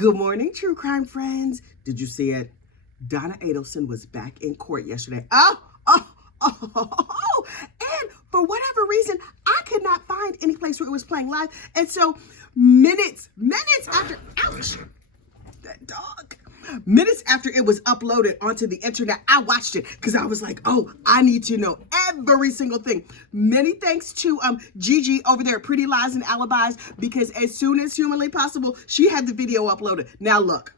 Good morning, true crime friends. Did you see it? Donna Adelson was back in court yesterday. And for whatever reason, I could not find any place where it was playing live. And so minutes after, ouch, that dog. Minutes after it was uploaded onto the internet, I watched it because I was like, oh, I need to know every single thing. Many thanks to Gigi over there at Pretty Lies and Alibis, because as soon as humanly possible, she had the video uploaded. Now look,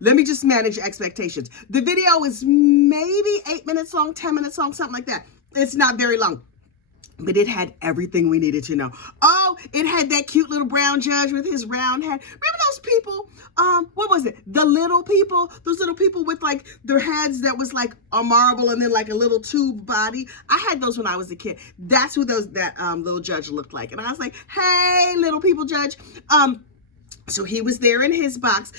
let me just manage expectations. The video is maybe 8 minutes long, 10 minutes long, something like that. It's not very long. But it had everything we needed to know. Oh, it had that cute little brown judge with his round head. Remember those people? What was it? The little people? Those little people with like their heads that was like a marble and then like a little tube body. I had those when I was a kid. That's who that little judge looked like. And I was like, hey, little people judge. So he was there in his box.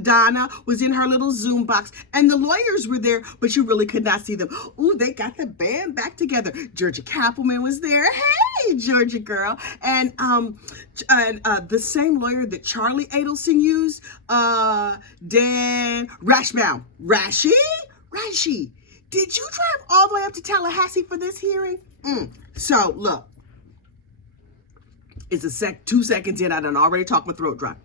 Donna was in her little Zoom box. And the lawyers were there, but you really could not see them. Ooh, they got the band back together. Georgia Kappelman was there. Hey, Georgia girl. And the same lawyer that Charlie Adelson used, Dan Rashbaum. Rashi, did you drive all the way up to Tallahassee for this hearing? So, look. It's 2 seconds in, I done already talked my throat dry.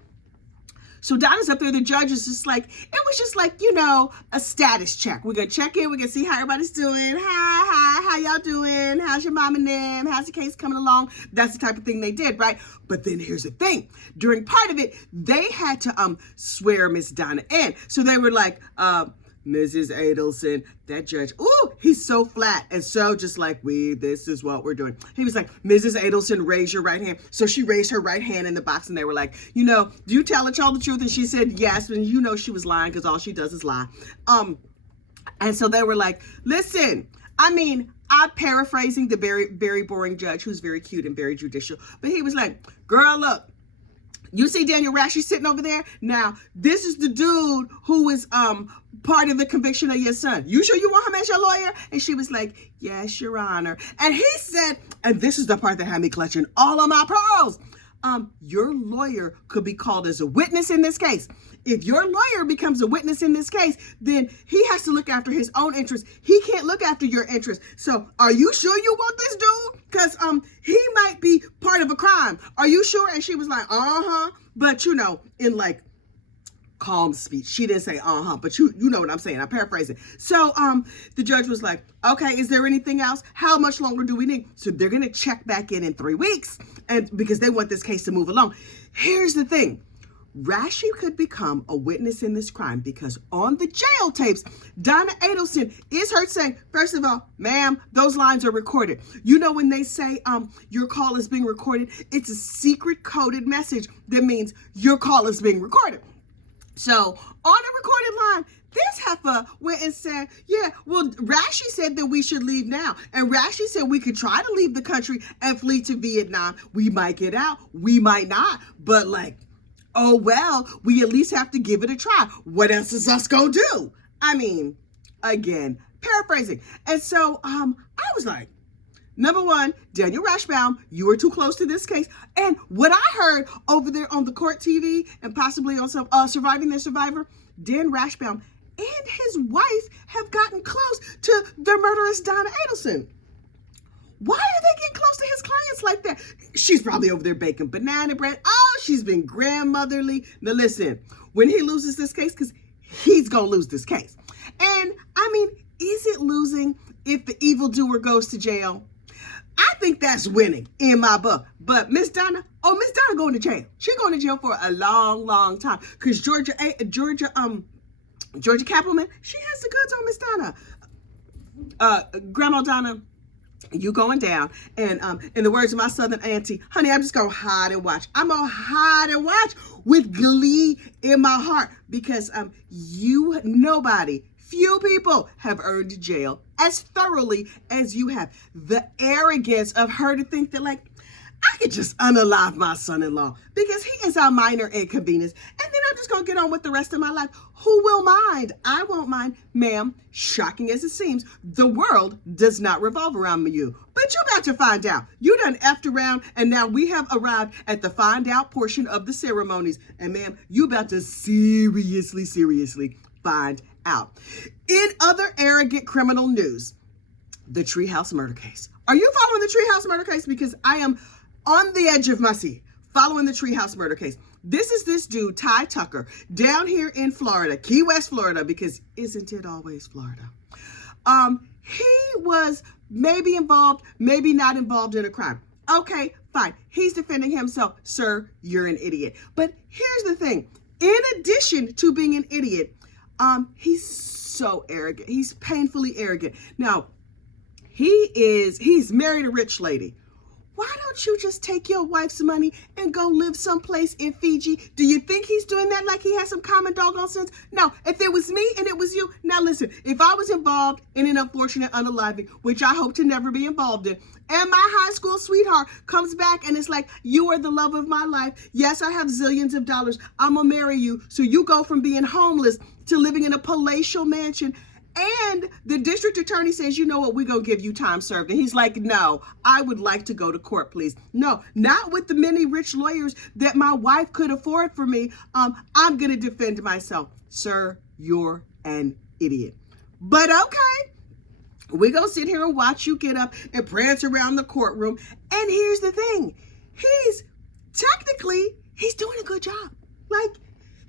So Donna's up there, the judge is just like, it was just like, you know, a status check. We're going to check in, we're going to see how everybody's doing. Hi, how y'all doing? How's your mom and them? How's the case coming along? That's the type of thing they did, right? But then here's the thing. During part of it, they had to swear Miss Donna in. So they were like, Mrs. Adelson, that judge, ooh, he's so flat and so just like, this is what we're doing. He was like, Mrs. Adelson, raise your right hand. So she raised her right hand in the box and they were like, you know, do you tell the truth? And she said, yes. And you know she was lying because all she does is lie. And so they were like, listen, I mean, I'm paraphrasing the very, very boring judge who's very cute and very judicial. But he was like, girl, look. You see Daniel Rashi sitting over there? Now, this is the dude who is part of the conviction of your son. You sure you want him as your lawyer? And she was like, yes, Your Honor. And he said, and this is the part that had me clutching all of my pearls. Your lawyer could be called as a witness in this case. If your lawyer becomes a witness in this case, then he has to look after his own interests. He can't look after your interests. So are you sure you want this dude? Because he might be part of a crime. Are you sure? And she was like, But, you know, in like calm speech. She didn't say, but you know what I'm saying. I'm paraphrasing. So the judge was like, okay, is there anything else? How much longer do we need? So they're going to check back in 3 weeks and because they want this case to move along. Here's the thing. Rashi could become a witness in this crime because on the jail tapes, Donna Adelson is heard saying, first of all, ma'am, those lines are recorded. You know when they say your call is being recorded, it's a secret coded message that means your call is being recorded. So on a recorded line, this heifer went and said, yeah, well, Rashi said that we should leave now. And Rashi said we could try to leave the country and flee to Vietnam. We might get out. We might not. But like, oh, well, we at least have to give it a try. What else is us gonna do? I mean, again, paraphrasing. And so I was like, number one, Daniel Rashbaum, you were too close to this case. And what I heard over there on the court TV and possibly on some Surviving the Survivor, Dan Rashbaum and his wife have gotten close to the murderous Donna Adelson. Why are they getting close to his clients like that? She's probably over there baking banana bread. Oh, she's been grandmotherly. Now listen, when he loses this case, because he's going to lose this case. And I mean, is it losing if the evildoer goes to jail? I think that's winning in my book. But Miss Donna going to jail. She's going to jail for a long, long time. Because Georgia Kappelman, she has the goods on Miss Donna. Grandma Donna, you going down. And in the words of my southern auntie, honey, I'm just going to hide and watch. I'm going to hide and watch with glee in my heart. Because few people have earned jail as thoroughly as you have. The arrogance of her to think that I could just unalive my son-in-law because he is a minor inconvenience. And then I'm just just going to get on with the rest of my life. Who will mind? I won't mind. Ma'am, shocking as it seems, the world does not revolve around you. But you're about to find out. You done effed around, and now we have arrived at the find out portion of the ceremonies. And ma'am, you about to seriously find out. In other arrogant criminal news, the Treehouse Murder case. Are you following the Treehouse Murder case? Because I am on the edge of my seat following the Treehouse Murder case. This is this dude, Ty Tucker, down here in Florida, Key West, Florida, because isn't it always Florida? He was maybe involved, maybe not involved in a crime. Okay, fine. He's defending himself. Sir, you're an idiot. But here's the thing. In addition to being an idiot, he's so arrogant. He's painfully arrogant. Now, he's married a rich lady. Why don't you just take your wife's money and go live someplace in Fiji? Do you think he's doing that like he has some common doggone sense? No, if it was me and it was you, now listen, if I was involved in an unfortunate unaliving, which I hope to never be involved in, and my high school sweetheart comes back and it's like, you are the love of my life. Yes, I have zillions of dollars. I'm gonna marry you. So you go from being homeless to living in a palatial mansion. And the district attorney says, you know what, we're going to give you time served. And he's like, no, I would like to go to court, please. No, not with the many rich lawyers that my wife could afford for me. I'm going to defend myself. Sir, you're an idiot. But okay, we're going to sit here and watch you get up and prance around the courtroom. And here's the thing. He's doing a good job. Like,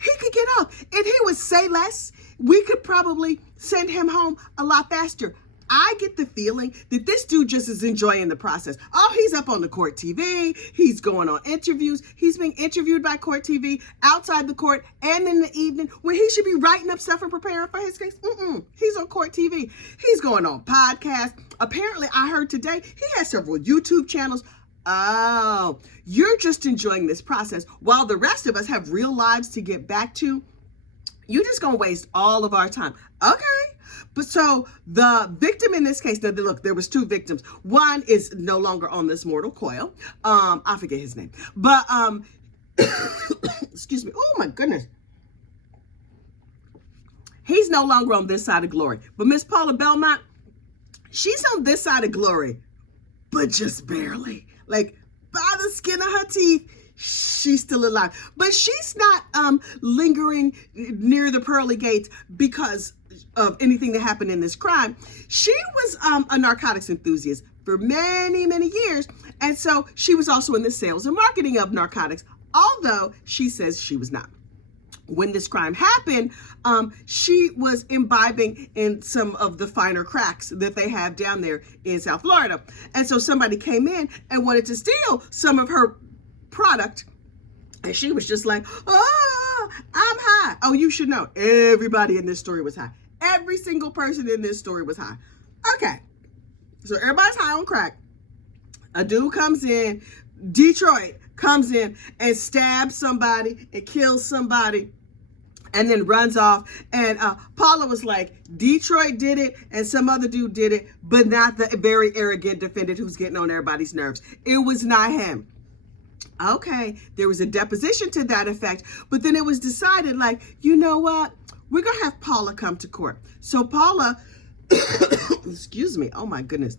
he could get off. If he would say less, we could probably send him home a lot faster. I get the feeling that this dude just is enjoying the process. Oh, he's up on the court TV. He's going on interviews. He's being interviewed by court TV outside the court and in the evening when he should be writing up stuff and preparing for his case. He's on court TV. He's going on podcasts. Apparently, I heard today he has several YouTube channels. Oh, you're just enjoying this process while the rest of us have real lives to get back to. You're just going to waste all of our time. Okay. But so the victim in this case, look, there was two victims. One is no longer on this mortal coil. I forget his name, but, excuse me. Oh my goodness. He's no longer on this side of glory, but Miss Paula Belmont, she's on this side of glory, but just barely, like by the skin of her teeth. She's still alive, but she's not lingering near the pearly gates because of anything that happened in this crime. She was a narcotics enthusiast for many years, and so she was also in the sales and marketing of narcotics, although she says she was not. When this crime happened, she was imbibing in some of the finer cracks that they have down there in South Florida, and so somebody came in and wanted to steal some of her product, and she was just like, oh, I'm high. Oh, you should know, everybody in this story was high. Every single person in this story was high. Okay, so everybody's high on crack. A dude comes in, Detroit comes in and stabs somebody and kills somebody and then runs off. And Paula was like, Detroit did it and some other dude did it, but not the very arrogant defendant who's getting on everybody's nerves. It was not him. Okay, there was a deposition to that effect, but then it was decided, like, you know what? We're going to have Paula come to court. So Paula, excuse me, oh my goodness,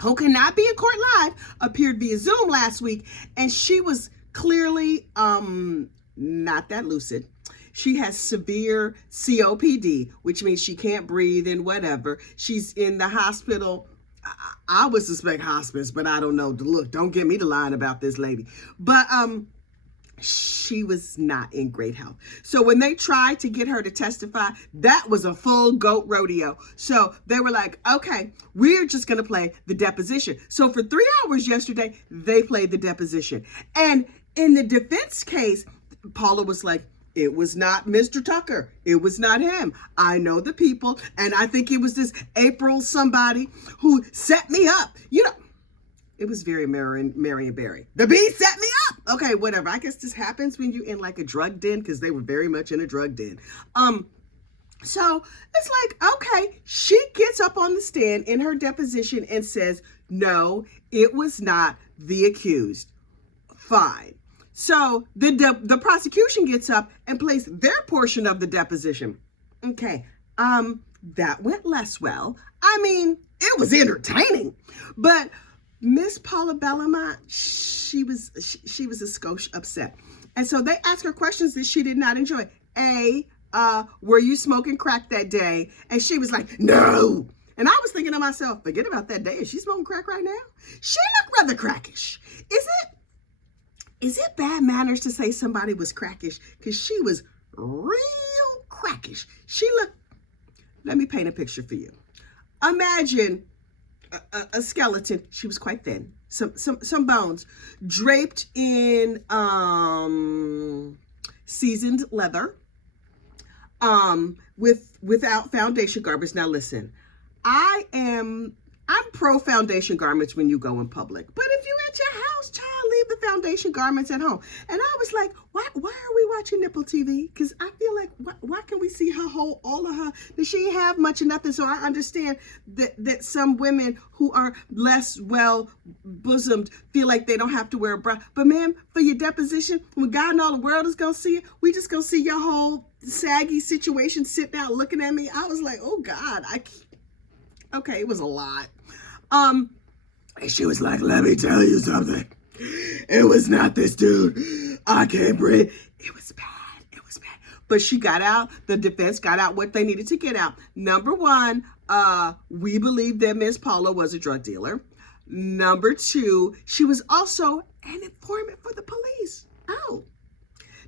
who cannot be in court live, appeared via Zoom last week, and she was clearly not that lucid. She has severe COPD, which means she can't breathe and whatever. She's in the hospital. I would suspect hospice, but I don't know. Look, don't get me to lying about this lady. But she was not in great health. So when they tried to get her to testify, that was a full goat rodeo. So they were like, okay, we're just going to play the deposition. So for 3 hours yesterday, they played the deposition. And in the defense case, Paula was like, it was not Mr. Tucker. It was not him. I know the people. And I think it was this April somebody who set me up. You know, it was very Marion Barry. The bee set me up. Okay, whatever. I guess this happens when you're in like a drug den, because they were very much in a drug den. So it's like, okay, she gets up on the stand in her deposition and says, no, it was not the accused. Fine. So the prosecution gets up and plays their portion of the deposition. Okay, that went less well. I mean, it was entertaining, but Miss Paula Bellamont, she was a skosh upset. And so they asked her questions that she did not enjoy. Were you smoking crack that day? And she was like, no. And I was thinking to myself, forget about that day. Is she smoking crack right now? She looked rather crackish. Is it bad manners to say somebody was crackish? Because she was real crackish. She looked, let me paint a picture for you. Imagine a skeleton. She was quite thin. Some bones draped in seasoned leather, without foundation garments. Now listen, I'm pro foundation garments when you go in public, but if you at your house, child, leave the foundation garments at home. And I was like, why are we watching nipple TV? Because I feel like, why can we see her whole, all of her? Does she have much of nothing? So I understand that some women who are less well bosomed feel like they don't have to wear a bra. But ma'am, for your deposition, when God and all the world is gonna see it, we just gonna see your whole saggy situation sitting out looking at me. I was like, oh God, okay, it was a lot. And she was like, let me tell you something. It was not this dude. I can't breathe. It was bad. It was bad. But she got out. The defense got out what they needed to get out. Number one, we believe that Miss Paula was a drug dealer. Number two, she was also an informant for the police. Oh,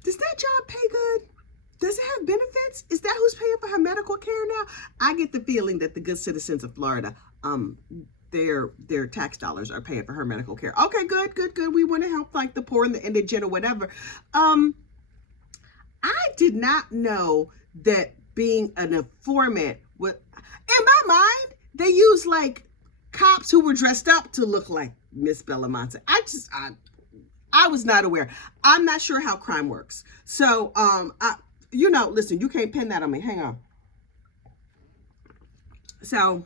does that job pay good? Does it have benefits? Is that who's paying for her medical care now? I get the feeling that the good citizens of Florida, their tax dollars are paying for her medical care. Okay, good. We want to help like the poor and the indigent or whatever. I did not know that being an informant would, in my mind, they use like cops who were dressed up to look like Miss Bellamont. I was not aware. I'm not sure how crime works. So, listen, you can't pin that on me. Hang on. So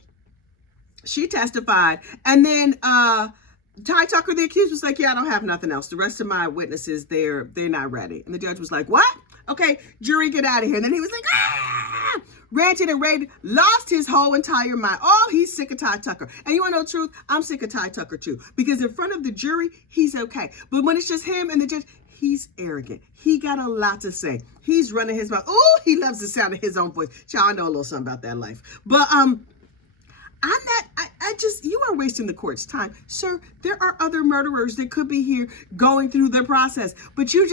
she testified, and then Ty Tucker, the accused, was like, yeah, I don't have nothing else. The rest of my witnesses, they're not ready. And the judge was like, what? Okay, jury, get out of here. And then he was like, ranted and raved, lost his whole entire mind. Oh, he's sick of Ty Tucker. And you want to know the truth? I'm sick of Ty Tucker too. Because in front of the jury, he's okay. But when it's just him and the judge, he's arrogant. He got a lot to say. He's running his mouth. Oh, he loves the sound of his own voice. Child, I know a little something about that life. But you are wasting the court's time. Sir, there are other murderers that could be here going through their process. But you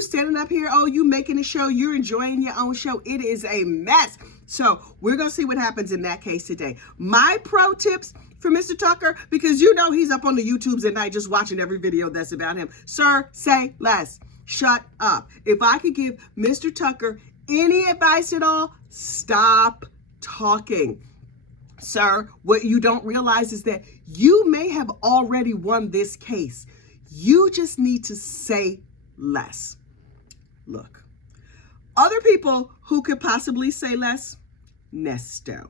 standing up here, you making a show, you're enjoying your own show. It is a mess. So we're going to see what happens in that case today. My pro tips for Mr. Tucker, because he's up on the YouTubes at night just watching every video that's about him. Sir, say less. Shut up. If I could give Mr. Tucker any advice at all, stop talking. Sir, what you don't realize is that you may have already won this case. You just need to say less. Look, other people who could possibly say less, Nesto.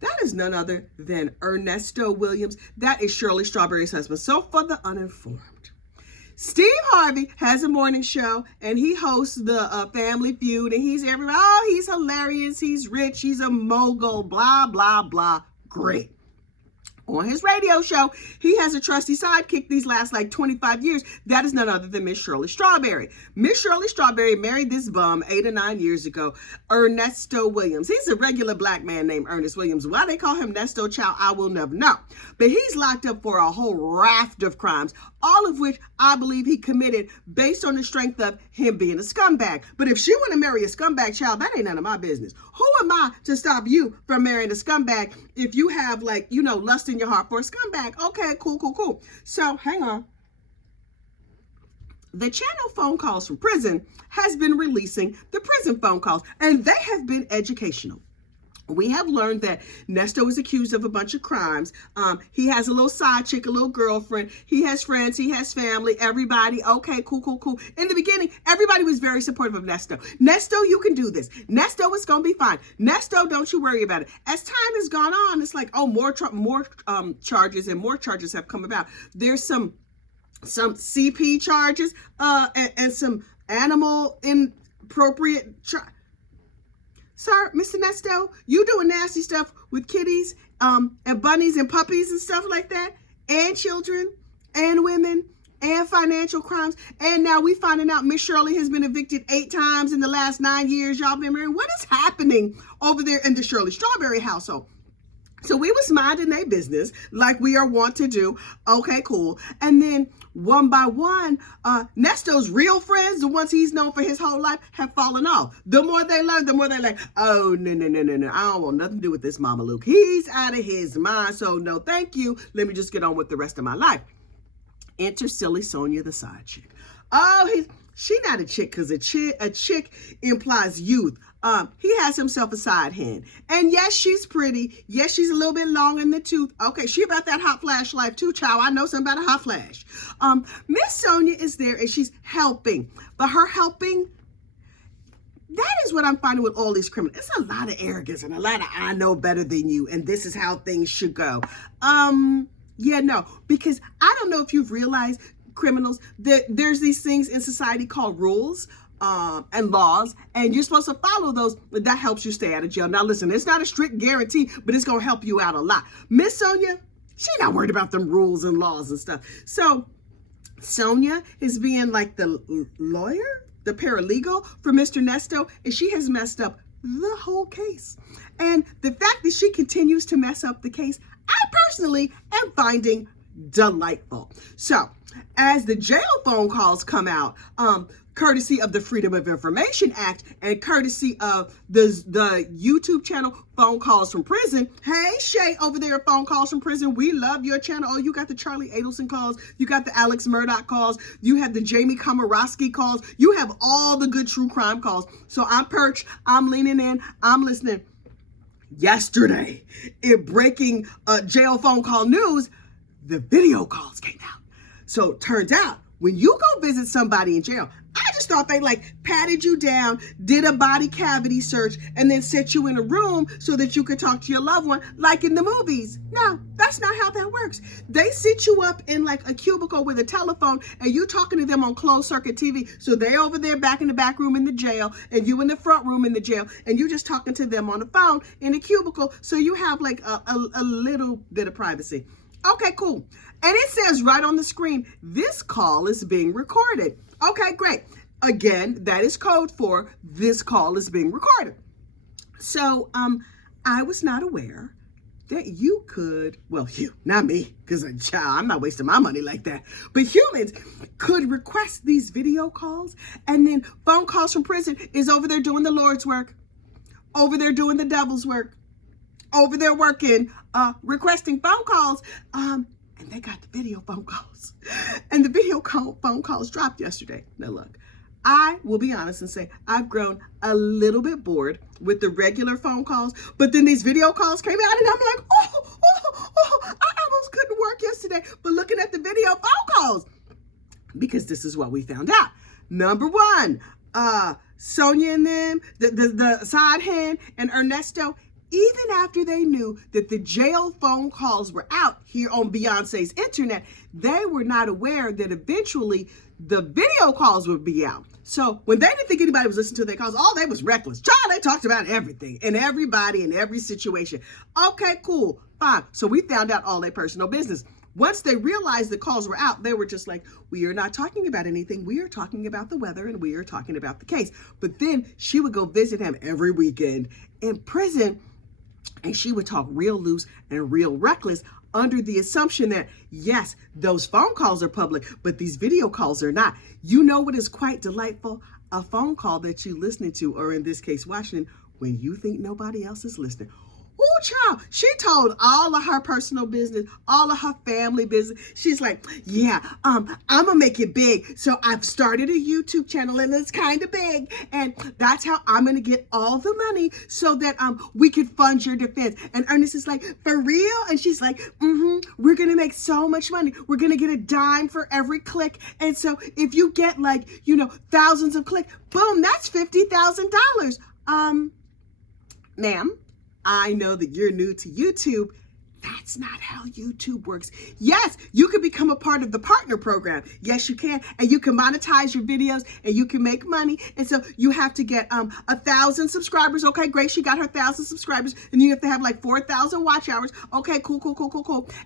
That is none other than Ernesto Williams. That is Shirley Strawberry's husband. So for the uninformed, Steve Harvey has a morning show and he hosts the Family Feud, and he's everywhere. Oh, he's hilarious. He's rich. He's a mogul. Blah, blah, blah. Great. On his radio show, he has a trusty sidekick these last 25 years. That is none other than Miss Shirley Strawberry. Miss Shirley Strawberry married this bum 8 or 9 years ago, Ernesto Williams. He's a regular black man named Ernest Williams. Why they call him Nesto, child, I will never know. But he's locked up for a whole raft of crimes, all of which I believe he committed based on the strength of him being a scumbag. But if she want to marry a scumbag, child, that ain't none of my business. Who am I to stop you from marrying a scumbag if you have lust in your heart for a scumbag? Okay, cool. So hang on. The channel Phone Calls from Prison has been releasing the prison phone calls, and they have been educational. We have learned that Nesto is accused of a bunch of crimes. He has a little side chick, a little girlfriend. He has friends. He has family. Everybody. Okay, cool. In the beginning, everybody was very supportive of Nesto. Nesto, you can do this. Nesto is going to be fine. Nesto, don't you worry about it. As time has gone on, it's like, more charges and more charges have come about. There's some some CP charges, and some animal inappropriate. Sir, Mr. Nesto, you doing nasty stuff with kitties, and bunnies and puppies and stuff like that, and children, and women, and financial crimes. And now we finding out Miss Shirley has been evicted 8 times in the last 9 years. Y'all been married. What is happening over there in the Shirley Strawberry household? So we was minding their business like we are wont to do. Okay, cool. And then one by one, Nesto's real friends, the ones he's known for his whole life, have fallen off. The more they learn, the more they're like, oh, no. I don't want nothing to do with this Mama Luke. He's out of his mind. So no, thank you. Let me just get on with the rest of my life. Enter silly Sonia, the side chick. Oh, she not a chick, because a chick implies youth. He has himself a side hand. And yes, she's pretty. Yes, she's a little bit long in the tooth. Okay, she about that hot flash life too, child. I know something about a hot flash. Miss Sonia is there and she's helping. But her helping, that is what I'm finding with all these criminals. It's a lot of arrogance and a lot of I know better than you, and this is how things should go. Yeah, no, because I don't know if you've realized, criminals, that there's these things in society called rules and laws, and you're supposed to follow those. That helps you stay out of jail. Now listen, it's not a strict guarantee, but it's gonna help you out a lot. Miss Sonia, she's not worried about them rules and laws and stuff. So Sonia is being like the lawyer, the paralegal for Mr. Nesto, and she has messed up the whole case. And the fact that she continues to mess up the case, I personally am finding delightful. So as the jail phone calls come out, courtesy of the Freedom of Information Act and courtesy of the YouTube channel Phone Calls from Prison. Hey, Shay over there at Phone Calls from Prison. We love your channel. Oh, you got the Charlie Adelson calls. You got the Alex Murdoch calls. You have the Jamie Komorowski calls. You have all the good true crime calls. So I'm perched. I'm leaning in. I'm listening. Yesterday, in breaking jail phone call news, the video calls came out. So it turns out, when you go visit somebody in jail, I just thought they like patted you down, did a body cavity search, and then set you in a room so that you could talk to your loved one like in the movies. No, that's not how that works. They sit you up in like a cubicle with a telephone and you talking to them on closed circuit TV. So they over there back in the back room in the jail and you in the front room in the jail and you just talking to them on the phone in a cubicle. So you have like a little bit of privacy. Okay, cool. And it says right on the screen, this call is being recorded. Okay, great. Again, that is code for this call is being recorded. So I was not aware that you could, well, you, not me, because I'm not wasting my money like that, but humans could request these video calls, and then Phone Calls from Prison is over there doing the Lord's work, over there doing the devil's work, over there working, requesting phone calls, and they got the video phone calls. And the video phone calls dropped yesterday. Now look, I will be honest and say I've grown a little bit bored with the regular phone calls, but then these video calls came out and I'm like, I almost couldn't work yesterday, but looking at the video phone calls, because this is what we found out. Number one, Sonia and them, the side hand and Ernesto, even after they knew that the jail phone calls were out here on Beyonce's internet, they were not aware that eventually the video calls would be out. So when they didn't think anybody was listening to their calls, all they was reckless. Child, they talked about everything and everybody in every situation. Okay, cool, fine. So we found out all their personal business. Once they realized the calls were out, they were just like, we are not talking about anything. We are talking about the weather and we are talking about the case. But then she would go visit him every weekend in prison, and she would talk real loose and real reckless under the assumption that, yes, those phone calls are public, but these video calls are not. You know what is quite delightful? A phone call that you listening to, or in this case, watching, when you think nobody else is listening. Oh, child, she told all of her personal business, all of her family business. She's like, yeah, I'm going to make it big. So I've started a YouTube channel and it's kind of big. And that's how I'm going to get all the money so that we could fund your defense. And Ernest is like, for real? And she's like, we're going to make so much money. We're going to get a dime for every click. And so if you get like, thousands of clicks, boom, that's $50,000. Ma'am, I know that you're new to YouTube. That's not how YouTube works. Yes, you can become a part of the partner program. Yes, you can. And you can monetize your videos and you can make money. And so you have to get 1,000 subscribers. Okay, great. She got her 1,000 subscribers. And you have to have like 4,000 watch hours. Okay, cool.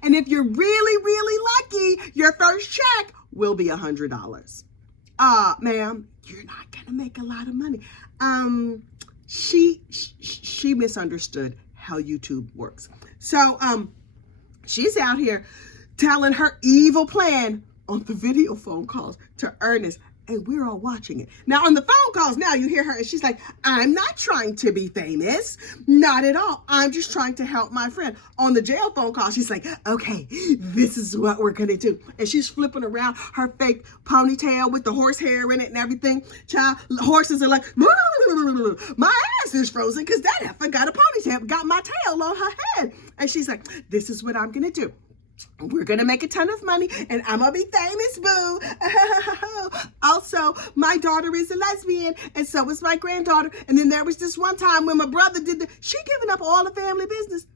And if you're really, really lucky, your first check will be $100. Ma'am, you're not going to make a lot of money. She misunderstood how YouTube works. So she's out here telling her evil plan on the video phone calls to Ernest, and we're all watching it. Now on the phone calls, now you hear her and she's like, I'm not trying to be famous. Not at all. I'm just trying to help my friend. On the jail phone call, she's like, okay, this is what we're gonna do. And she's flipping around her fake ponytail with the horse hair in it and everything. Child, horses are like, my ass is frozen because that heifer got a ponytail, got my tail on her head. And she's like, this is what I'm gonna do. We're going to make a ton of money and I'm going to be famous, boo. Also, my daughter is a lesbian and so is my granddaughter. And then there was this one time when my brother did she giving up all the family business.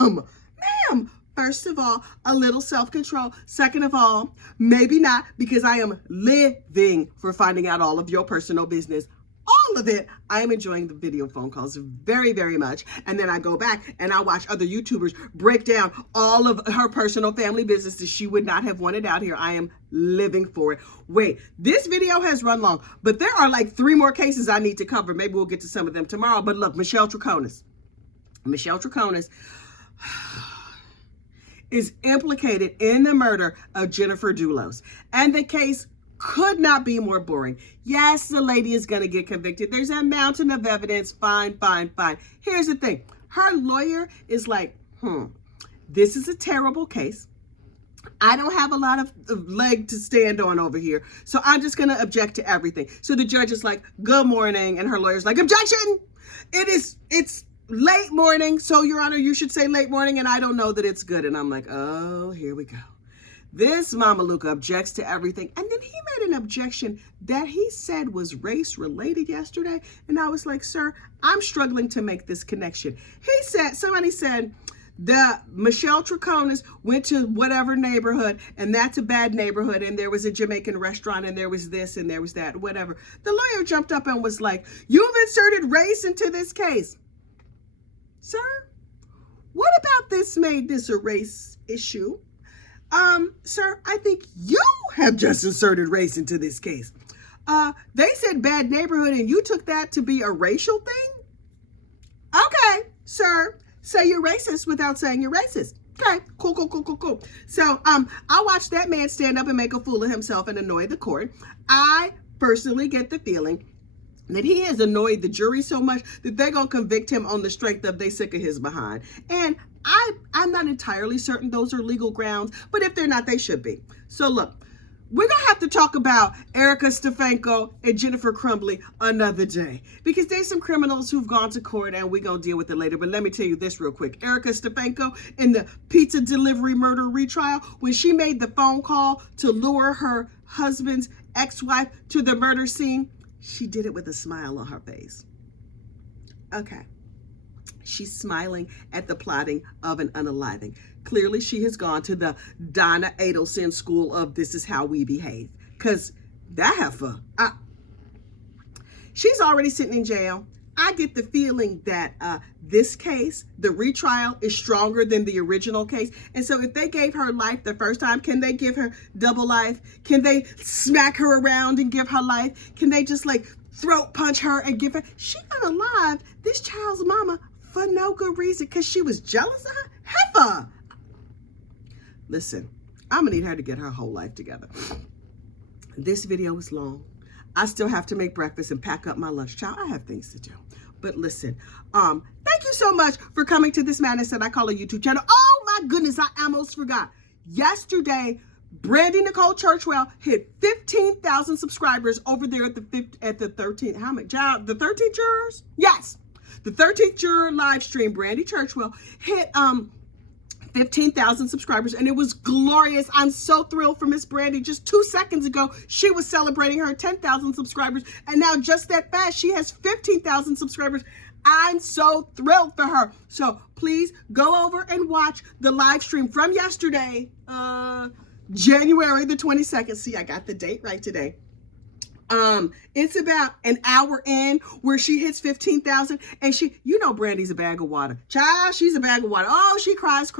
Ma'am. First of all, a little self-control. Second of all, maybe not, because I am living for finding out all of your personal business. All of it. I am enjoying the video phone calls very, very much. And then I go back and I watch other YouTubers break down all of her personal family businesses she would not have wanted out here. I am living for it. Wait, this video has run long, but there are like 3 more cases I need to cover. Maybe we'll get to some of them tomorrow. But look, Michelle Triconis is implicated in the murder of Jennifer Dulos. And the case could not be more boring. Yes, the lady is going to get convicted. There's a mountain of evidence. Fine. Here's the thing. Her lawyer is like, this is a terrible case. I don't have a lot of leg to stand on over here. So I'm just going to object to everything. So the judge is like, good morning. And her lawyer's like, objection. It's late morning. So Your Honor, you should say late morning. And I don't know that it's good. And I'm like, oh, here we go. This Mama Luca objects to everything. And then he made an objection that he said was race related yesterday. And I was like, sir, I'm struggling to make this connection. Somebody said that Michelle Triconis went to whatever neighborhood and that's a bad neighborhood. And there was a Jamaican restaurant and there was this and there was that, whatever. The lawyer jumped up and was like, you've inserted race into this case. Sir, what about this made this a race issue? Sir, I think you have just inserted race into this case. They said bad neighborhood and you took that to be a racial thing? Okay, sir, say you're racist without saying you're racist. Okay, cool. So, I watched that man stand up and make a fool of himself and annoy the court. I personally get the feeling that he has annoyed the jury so much that they're going to convict him on the strength of they sick of his behind. And I'm not entirely certain those are legal grounds, but if they're not, they should be. So look, we're going to have to talk about Erica Stefanko and Jennifer Crumbly another day because there's some criminals who've gone to court and we're going to deal with it later. But let me tell you this real quick. Erica Stefanko in the pizza delivery murder retrial, when she made the phone call to lure her husband's ex-wife to the murder scene, she did it with a smile on her face. Okay. She's smiling at the plotting of an unaliving. Clearly, she has gone to the Donna Adelson school of this is how we behave. Because that heifer, she's already sitting in jail. I get the feeling that this case, the retrial, is stronger than the original case. And so if they gave her life the first time, can they give her double life? Can they smack her around and give her life? Can they just like throat punch her and give her? She unalived this child's mama for no good reason because she was jealous of her? Heifer! Listen, I'm gonna need her to get her whole life together. This video is long. I still have to make breakfast and pack up my lunch. Child, I have things to do. But listen, thank you so much for coming to this madness that I call a YouTube channel. Oh my goodness, I almost forgot. Yesterday, Brandi Churchwell hit 15,000 subscribers over there at the 13th. How many? The 13th jurors? Yes. The 13th juror live stream, Brandi Churchwell, hit 15,000 subscribers, and it was glorious. I'm so thrilled for Miss Brandi. Just 2 seconds ago, she was celebrating her 10,000 subscribers, and now just that fast, she has 15,000 subscribers. I'm so thrilled for her. So please go over and watch the live stream from yesterday, January the 22nd. See, I got the date right today. It's about an hour in where she hits 15,000, and she, you know, Brandi's a bag of water. Child, she's a bag of water. Oh, she cries.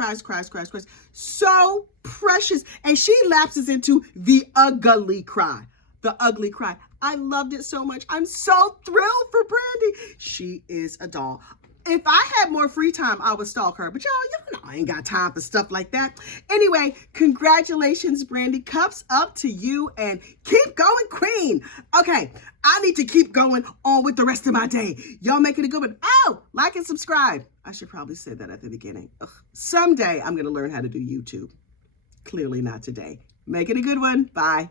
So precious. And she lapses into the ugly cry. The ugly cry. I loved it so much. I'm so thrilled for Brandi. She is a doll. If I had more free time, I would stalk her. But y'all know I ain't got time for stuff like that. Anyway, congratulations, Brandi. Cups up to you, and keep going, queen. Okay, I need to keep going on with the rest of my day. Y'all make it a good one. Oh, like and subscribe. I should probably say that at the beginning. Ugh. Someday I'm going to learn how to do YouTube. Clearly not today. Make it a good one. Bye.